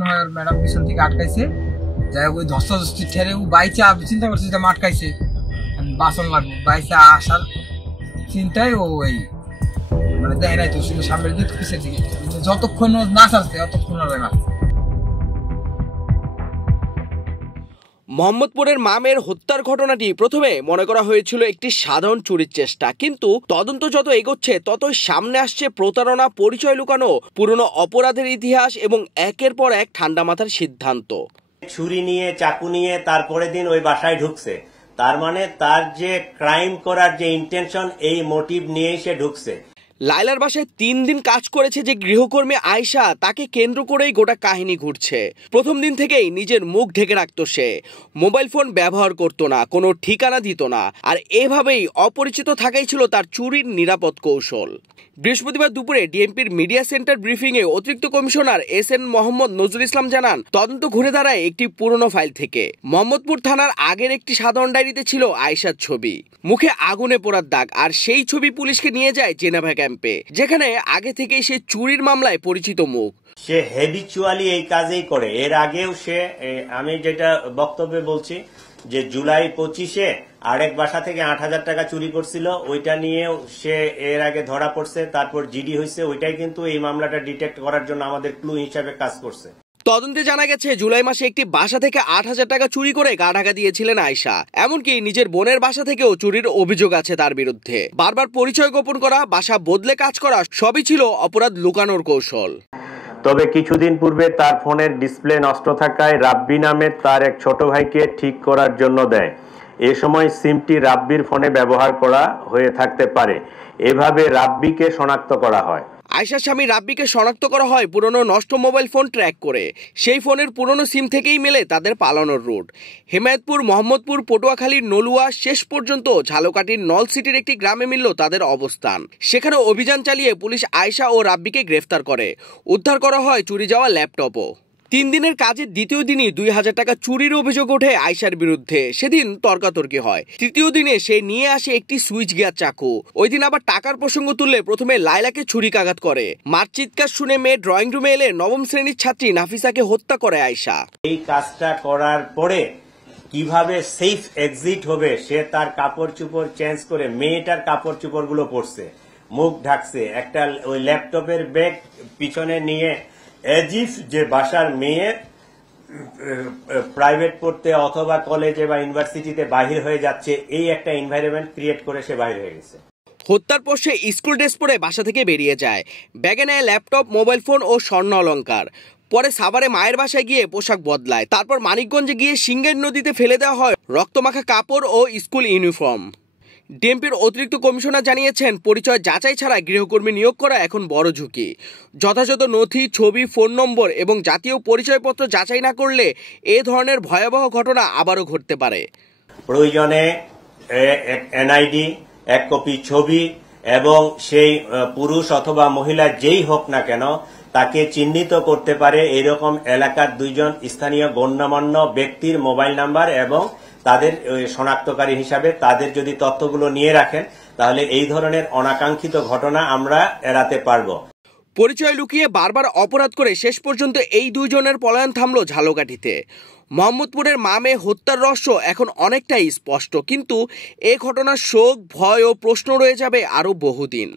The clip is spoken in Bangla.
মনে হয় ম্যাডাম পিছন থেকে আটকাইছে, যাই হোক ওই ধস্তাধস্তি ঠেরে ও বাইচা চিন্তা করছে যেটা আটকাইছে বাসন লাগবে, বাইচা আসার চিন্তায় ও ওই মানে দেয় নাই তো, শুধু সামনের দিকে পিছের দিকে, যতক্ষণ না ছাড়ছে ততক্ষণ না। মোহাম্মদপুরের মামের হত্যার ঘটনাটি প্রথমে মনে করা হয়েছিল একটি সাধারণ চুরির চেষ্টা, কিন্তু তদন্ত যত এগোচ্ছে ততই সামনে আসছে প্রতারণা, পরিচয় লুকানো, পুরনো অপরাধের ইতিহাস এবং একের পর এক ঠান্ডা মাথার সিদ্ধান্ত। ছুরি নিয়ে চাকু নিয়ে তারপরের দিন ওই বাসায় ঢুকছে, তার মানে তার যে ক্রাইম করার যে ইন্টেনশন, এই মোটিভ নিয়েই সে ঢুকছে। লায়লার বাসায় 3 দিন কাজ করেছে যে গৃহকর্মী আয়েশা, তাকে কেন্দ্র করেই গোটা কাহিনী ঘুরছে। প্রথম দিন থেকেই নিজের মুখ ঢেকে রাখতো সে, মোবাইল ফোন ব্যবহার করতো না, কোনো ঠিকানা দিত না, আর এভাবেই অপরিচিত থাকাই ছিল তার চুরির নিরাপদ কৌশল। বৃহস্পতিবার দুপুরে ডিএমপির মিডিয়া সেন্টার ব্রিফিংয়ে অতিরিক্ত কমিশনার এসএন মোহাম্মদ নজরুল ইসলাম জানান, তদন্ত ঘুরে দাঁড়ায় একটি পুরনো ফাইল থেকে। মোহাম্মদপুর থানার আগের একটি সাধারণ ডায়েরিতে ছিল আয়েশার ছবি, মুখে আগুনে পোড়ার দাগ, আর সেই ছবি পুলিশকে নিয়ে যায় জেনেভা ক্যাম্পে, যেখানে আগে থেকেই সে চুরির মামলায় পরিচিত মুখ। সে হ্যাবিচুয়ালি এই কাজেই করে। এর আগেও সে, আমি যেটা বক্তব্যে বলছি, যে জুলাই 25-এ আরেক বাসা থেকে 8,000 টাকা চুরি করছিল, ওইটা নিয়েও সে এর আগে ধরা পড়ছে, তারপর জিডি হয়েছে। ওইটাই কিন্তু এই মামলাটা ডিটেক্ট করার জন্য আমাদের ক্লু হিসাবে কাজ করছে। তদন্তে জানা গেছে জুলাই মাসে একটি বাসা থেকে 8,000 টাকা চুরি করে গা ঢাকা দিয়েছিলেন আয়েশা। এমনকি নিজের বোনের বাসা থেকেও চুরির অভিযোগ আছে তার বিরুদ্ধে। বারবার পরিচয় গোপন করা, বাসা বদলে কাজ করা, সবই ছিল অপরাধ লুকানোর কৌশল। তবে কিছুদিন পূর্বে তার ফোনের ডিসপ্লে নষ্ট থাকায় রাব্বি নামের তার এক ছোট ভাইকে ঠিক করার জন্য দেয়। এ সময় সিমটি রাব্বির ফোনে ব্যবহার করা হয়ে থাকতে পারে। এভাবে রাব্বিকে শনাক্ত করা হয়। আয়েশার স্বামী রাব্বিকে শনাক্ত করা হয় পুরনো নষ্ট মোবাইল ফোন ট্র্যাক করে। সেই ফোনের পুরনো সিম থেকেই মেলে তাদের পালানোর রুট। হেমায়তপুর, মোহাম্মদপুর, পটুয়াখালীর নলুয়া, শেষ পর্যন্ত ঝালকাঠির নলসিটির একটি গ্রামে মিলল তাদের অবস্থান। সেখানে অভিযান চালিয়ে পুলিশ আয়েশা ও রাব্বিকে গ্রেফতার করে। উদ্ধার করা হয় চুরি যাওয়া ল্যাপটপও। 3 দিনের কাজের দ্বিতীয় দিনই 2,000 টাকা চুরির অভিযোগ ওঠে আয়েশার বিরুদ্ধে। সেদিন তর্কাতর্কি হয়। তৃতীয় দিনে সে নিয়ে আসে একটি সুইচ গিয়ার চাকু। ওই দিন আবার টাকার প্রসঙ্গ তুললে প্রথমে লায়লাকে ছুরিকাঘাত করে। মার চিৎকার শুনে মেয়ে ড্রয়িং রুমে এলে নবম শ্রেণীর ছাত্রী নাফিসাকে হত্যা করে আয়েশা। এই কাজটা করার পরে কিভাবে সেফ এক্সিট হবে, সে তার কাপড় চোপড় চেঞ্জ করে মেয়েটার কাপড় চোপড় গুলো পরছে, মুখ ঢাকছে, একটা ওই ল্যাপটপের ব্যাগ পিছনে নিয়ে এজিফ যে বাসার মেয়ে প্রাইভেট পড়তে অথবা কলেজে বা ইউনিভার্সিটিতে বাহির হয়ে যাচ্ছে, এই একটা এনভায়রনমেন্ট ক্রিয়েট করে সে বাহির হয়ে গেছে। হত্যার পর সে স্কুল ড্রেস পরে বাসা থেকে বেরিয়ে যায়। ব্যাগে নেয় ল্যাপটপ, মোবাইল ফোন ও স্বর্ণ অলংকার। পরে সাভারে মায়ের বাসায় গিয়ে পোশাক বদলায়। তারপর মানিকগঞ্জে গিয়ে সিঙ্গাইর নদীতে ফেলে দেওয়া হয় রক্তমাখা কাপড় ও স্কুল ইউনিফর্ম। ডিএমপির অতিরিক্ত কমিশনার জানিয়েছেন, পরিচয় যাচাই ছাড়া গৃহকর্মী নিয়োগ করা এখন বড় ঝুঁকি। যথাযথ নথি, ছবি, ফোন নম্বর এবং জাতীয় পরিচয়পত্র যাচাই না করলে এ ধরনের ভয়াবহ ঘটনা আবারও ঘটতে পারে। প্রয়োজনে এনআইডি, 1 কপি ছবি এবং সেই পুরুষ অথবা মহিলা যেই হোক না কেন তাকে চিহ্নিত করতে পারে এরকম এলাকার 2 জন স্থানীয় গণ্যমান্য ব্যক্তির মোবাইল নাম্বার এবং তাদের শনাক্তকারী হিসাবে তাদের যদি তথ্যগুলো নিয়ে রাখেন, তাহলে এই ধরনের অনাকাঙ্ক্ষিত ঘটনা আমরা এড়াতে পারব। পরিচয় লুকিয়ে বারবার অপরাধ করে শেষ পর্যন্ত এই 2 জনের পলায়ন থামল ঝালকাঠিতে। মোহাম্মদপুরের মামে হত্যার রহস্য এখন অনেকটাই স্পষ্ট, কিন্তু এ ঘটনার শোক, ভয় ও প্রশ্ন রয়ে যাবে আরও বহুদিন।